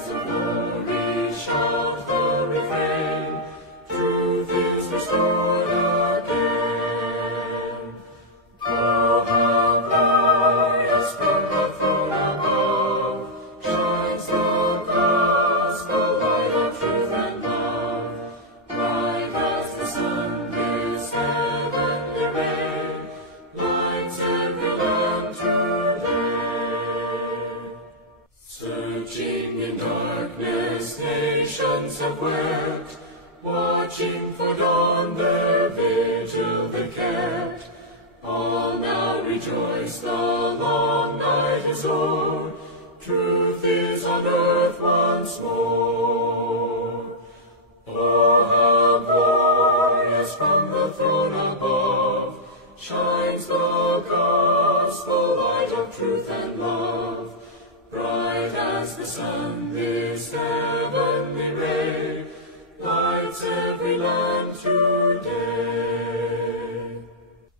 shouts of glory shout the refrain. Truth is restored again. Oh, how glorious from the throne above shines the gospel light of truth and love. Bright as the sun, this heavenly ray lights every land today. Searching in darkness, nations have wept, watching for dawn their vigil they kept. All now rejoice, the long night is o'er, truth is on earth once more. Oh, how glorious from the throne above shines the gospel light of truth and love. Bright as the sun, this heavenly ray lights every land today.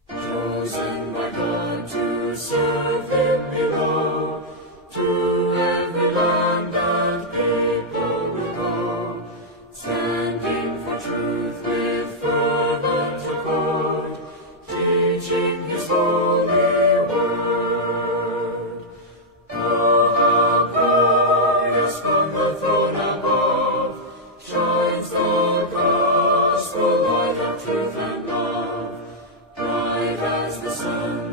Chosen by God to serve Him below, to every land and people will go, standing for truth with fervent accord, teaching His holy word. Oh, how glorious from the throne above shines the gospel light of truth and love. Bright as the sun,